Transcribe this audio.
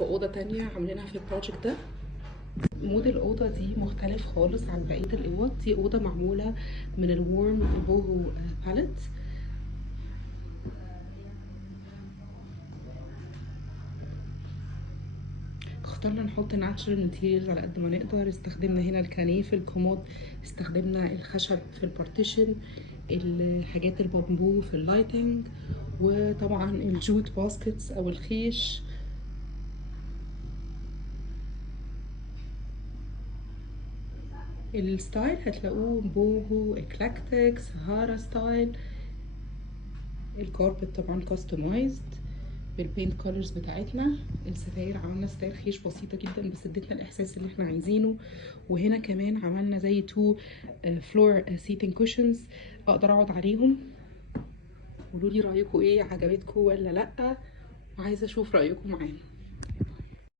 في اوضه تانية عاملينها في البروجكت ده. مود الاوضه دي مختلف خالص عن بقيه الاوض. دي اوضه معموله من الورم بوهو باليت. اخترنا نحط ناتشرال ماتيريالز على قد ما نقدر. استخدمنا هنا الكانيه في الكومود، استخدمنا الخشب في البارتيشن، الحاجات البامبو في اللايتنج، وطبعا الجوت باسكتس او الخيش. الستايل هتلاقوه بوهو، اكلاكتيك، سهارا ستايل. الكاربت طبعا كاستمايزد بالبينت كولرز بتاعتنا. الستاير عملنا ستاير خيش بسيطه جدا بس ادتنا الاحساس اللي احنا عايزينه. وهنا كمان عملنا زي تو فلور سيتنج كوشنز اقدر اقعد عليهم. قولوا لي رايكم ايه، عجبتكم ولا لا؟ وعايزه اشوف رايكم معانا.